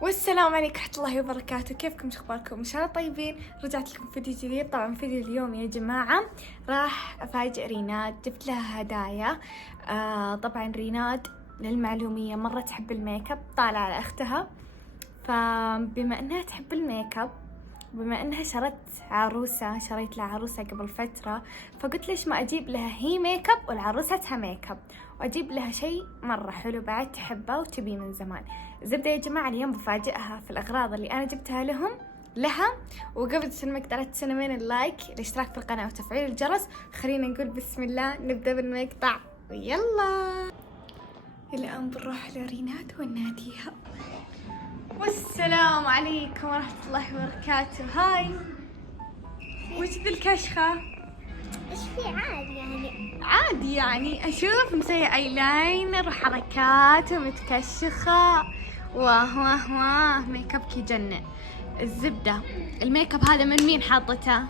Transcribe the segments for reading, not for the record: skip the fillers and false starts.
والسلام عليكم ورحمة الله وبركاته. كيفكم؟ شخباركم؟ إن شاء الله طيبين. رجعت لكم فيديو جديد. طبعا فيديو اليوم يا جماعة راح أفاجئ ريناد، جبت لها هدايا. طبعا ريناد للمعلومية مرة تحب الميك اب، طالعة على أختها. فبما أنها تحب الميك اب، بما أنها شريت لها عروسة قبل فترة، فقلت ليش ما أجيب لها هي ميك اب ولعروستها ميك اب، وأجيب لها شيء مرة حلو بعد تحبه وتبيه من زمان. الزبدة يا جماعة اليوم بفاجئها في الأغراض اللي أنا جبتها لها. وقبل تسلمك 3 سنوين اللايك، الاشتراك في القناة وتفعيل الجرس. خلينا نقول بسم الله، نبدأ بالمقطع ويلا. الآن بنروح لريناد وناديها. والسلام عليكم ورحمة الله وبركاته. هاي، وش ذي الكشخة؟ ايش في عادي عادي يعني أشوف مسوية ايلاينر وحركات ومتكشخة. واه ميك ابك يجنن. الزبدة الميك اب هذا من مين حاطته؟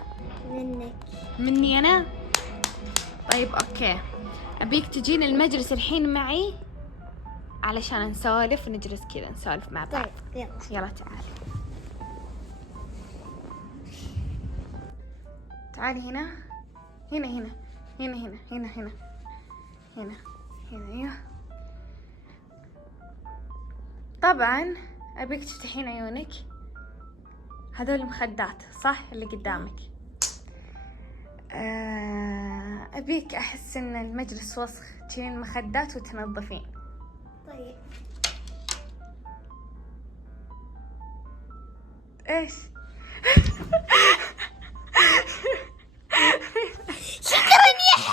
منك. مني أنا؟ طيب أوكي، أبيك تجين المجلس الحين معي علشان نسولف ونجلس كذا نسولف مع بعض. طيب يلا تعالي هنا. ايوه. طبعا ابيك تفتحين عيونك. هذول المخدات صح اللي قدامك. ابيك احس ان المجلس وسخ، تشيلين المخدات وتنظفين. طيب ايش؟ شكرا يا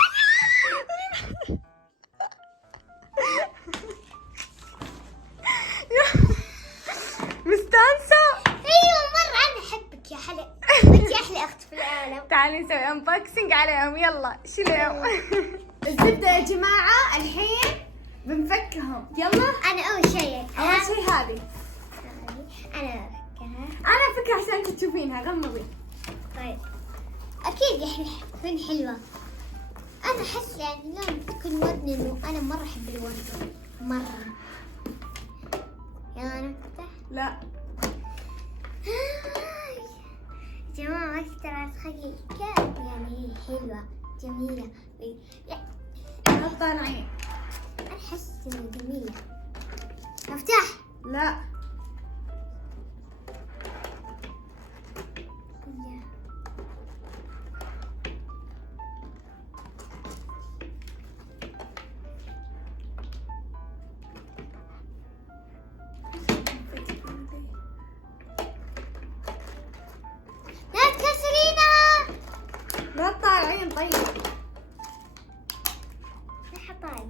مستانسة؟ ايوه مرة انا احبك يا حلا، انت احلى اخت في العالم. تعالي نسوي انبوكسنج عليهم. يلا شيليهم. الزبدة يا جماعة الحين بنفكهم. يلا انا اول شيء اول شيء هذه انا انا افكها عشان انت تشوفينها. غمضي. طيب اكيد حين حلوة. انا احس يعني لون تكون ورد، انه انا مرة احب الورد مرة. يلا انا افتح. لا يا جماعة ترى تخلي يعني هي حلوة جميلة. حط العين. أنا أحس إنها جميلة. افتح. لا لا تكسرينها. لا تطلع العين. طيب نحطها.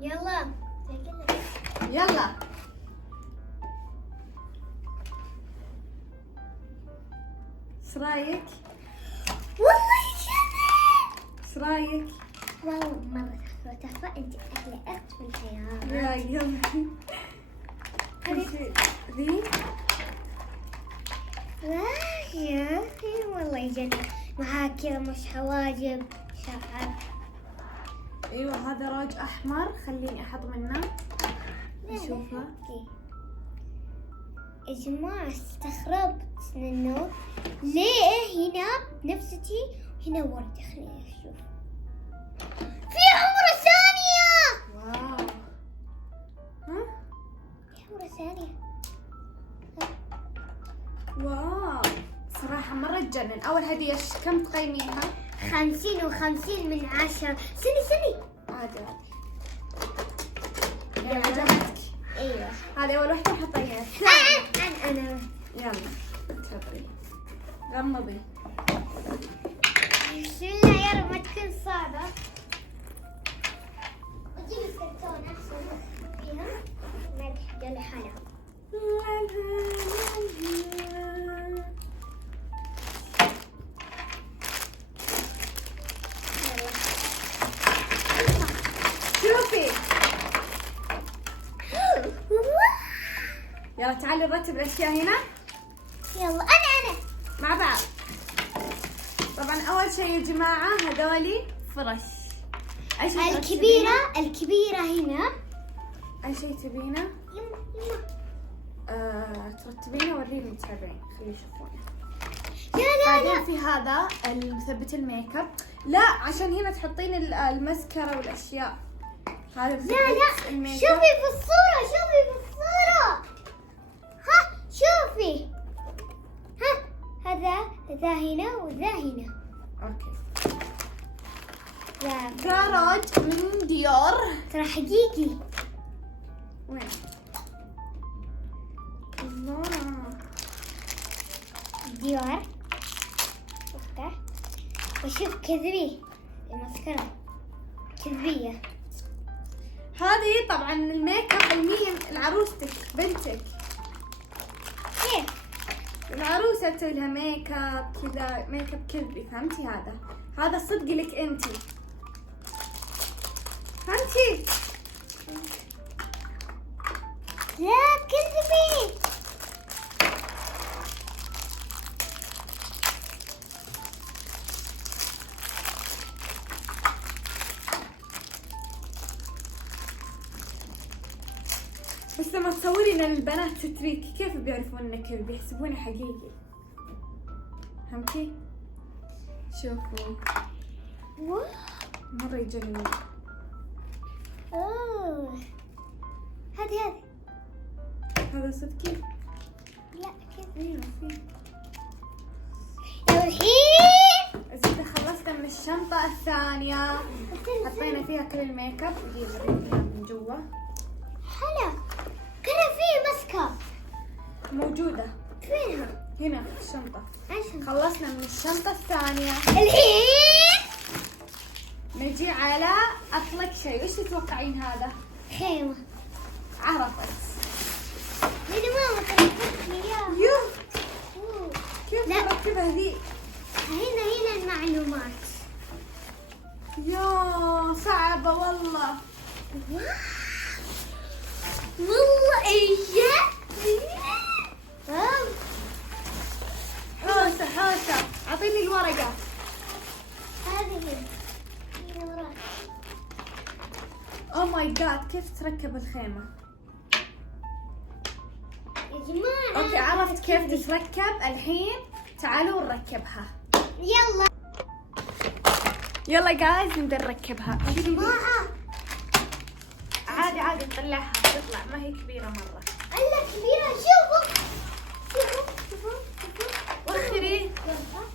يلا يلا. ايش رايك؟ والله جميل. ايش رايك؟ والله مرة تحفة. انت احلى اخت في الحياة. يا يلا. ذي يا اخي والله يجنن. معاها كذا مش حواجب شعر. ايوه هذا روج احمر. خليني احط منه نشوفه. يا جماعة استغربت منه ليه هنا بنفسجي هنا ورد. خليني اشوف. في عمرة ثانية. واو. ها؟ في عمرة ثانية. واو صراحة مرة تجنن. أول هدية كم تقيمينها؟ 50 و50 من 10. سني عادي. يعني عجبتك؟ ايوه. هذه أول واحدة حطيها. انا يلا تفضلي. غمضي. بسم الله يا رب ما تكون صعبة. اجيب الكرتون احسن فيها ما تحتاج لحالها. يلا تعالوا نرتب الاشياء هنا يلا انا مع بعض. طبعا اول شيء يا جماعه هذولي فرش. اي شيء الكبيرة هنا. اي شيء تبينه يما ترتبينه وريني المتابعين خليه يشوفونه. لا بعدين في هذا مثبت الميك اب. لا عشان هنا تحطين المسكرة والاشياء. هذا مثبت الميك اب. شوفي في الصورة ها شوفي ها ذا هنا وذا هنا. اوكي. ذا كاروت من ديور. ترى حقيقي. وين؟ الله. ديور افتح وشوف كذبي المسكرة كذبية. هذه طبعا الميك اب المين لعروستك بنتك. كيف؟ العروسة تسوي لها ميك اب كذا، ميك اب كذبي، فهمتي؟ هذا صدق لك انتي، فهمتي؟ لا كذبي. بس لما تصورين للبنات ستريك كيف بيعرفون انك كذب؟ بيحسبونه حقيقي، فهمتي؟ شوفوا واو. مرة يجنن. اوه هذه هذا صدقي؟ لا كذا. ايوه فيه. والحين إذا خلصنا من الشنطة الثانية حطينا فيها كل الميك اب. دقيقة أوريكم من جوا. هلا كان في مسكة موجودة فينها؟ هنا في الشنطة. عشان خلصنا من الشنطة الثانية. الحين نجي على أطلق شيء. وش تتوقعين هذا؟ خيمة. عرفت. لين ماما تركت لي اياها. يوه أوه. كيف لا. تركبها ذي؟ هنا المعلومات. يا صعبة والله. والله ايش؟ حوسة أعطيني الورقة. هذه هي وراك. أوه ماي جاد كيف تركب الخيمة؟ يا جماعة أوكي عرفت كيف تتركب الحين. تعالوا نركبها. يلا يلا جايز نبدأ نركبها. جماعة عادي نطلعها تطلع ما هي كبيرة مرة. الله كبيرة. شوفوا وخري. يلا.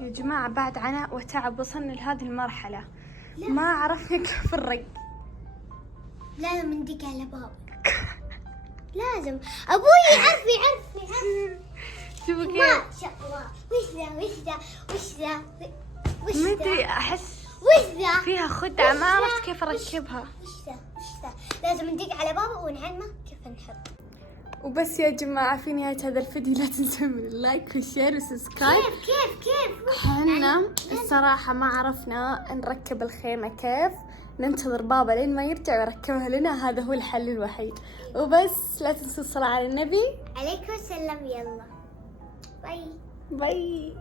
يا جماعة بعد عناء وتعب وصلنا لهذه المرحلة، ما عرفنا كيف نرق. لازم ندق على بابك. لازم ابوي يعرف. شوفوا ما كيف. شاء الله. وش ذا ما ادري، احس وش ذا فيها خدعة، ما عرفت كيف اركبها. وش ذا لازم ندق على بابا ونعلمه كيف نحط. وبس يا جماعة، في نهاية هذا الفيديو لا تنسوا من اللايك والشير والسبسكرايب. كيف حنا الصراحة ما عرفنا نركب الخيمة كيف، ننتظر بابا لين ما يرجع ويركبها لنا، هذا هو الحل الوحيد. وبس لا تنسوا الصلاة على النبي. عليكم السلام. يلا باي. باي.